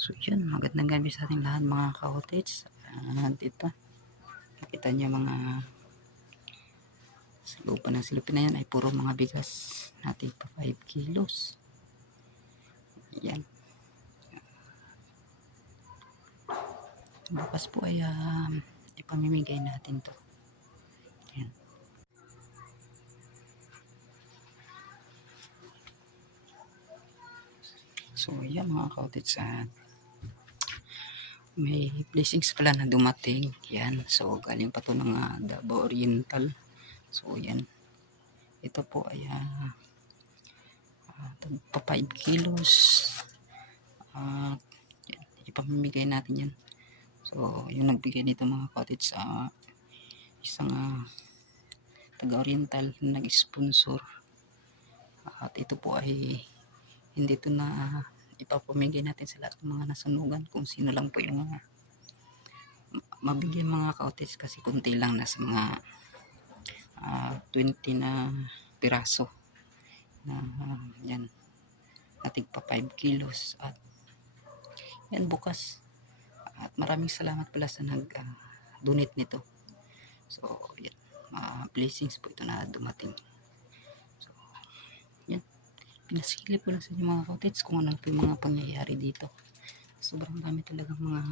So yun, magandang gabi sa ating lahat mga ka-outage. Uh, dito, nakita niyo mga sa lupa ng silupin na yan ay puro mga bigas natin pa 5 kilos. Yan. Bukas po ay um, ipamimigay natin to. Yan. So, yan mga kautit sa may blessings pala na dumating. Yan. So, galing pa to ng uh, Davao Oriental. So, yan. Ito po ay uh, uh, pa 5 kilos. Uh, yan. ipamimigay natin yan. So, yung nagbigay nito mga kautit sa isang uh, taga-oriental na nag-sponsor. At ito po ay hindi ito na ipapamigay natin sa lahat ng mga nasunugan kung sino lang po yung mga mabigyan mga kautis kasi kunti lang nasa mga uh, 20 na piraso na uh, yan. Nating pa 5 kilos at yan bukas. At maraming salamat pala sa nag uh, donate nito. So yan uh, blessings po ito na dumating pinasilip ko lang sa inyo mga kautits kung ano po yung mga pangyayari dito. Sobrang dami talagang mga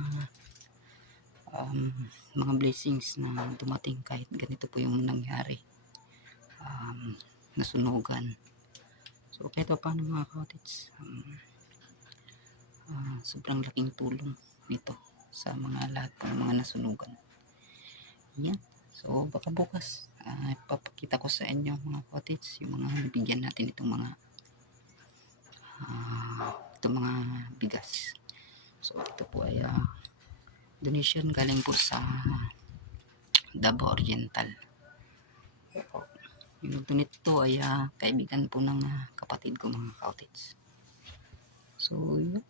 um, mga blessings na dumating kahit ganito po yung nangyari. Um, nasunugan. So kahit pa paano mga kautits um, uh, sobrang laking tulong nito sa mga lahat po ng mga nasunugan. Yan. So baka bukas uh, ipapakita ko sa inyo mga kautits yung mga bigyan natin itong mga uh, itong mga bigas. So ito po ay uh, donation galing po sa Davao Oriental. Yung nagdonate to ay uh, kaibigan po ng uh, kapatid ko mga kautits so yun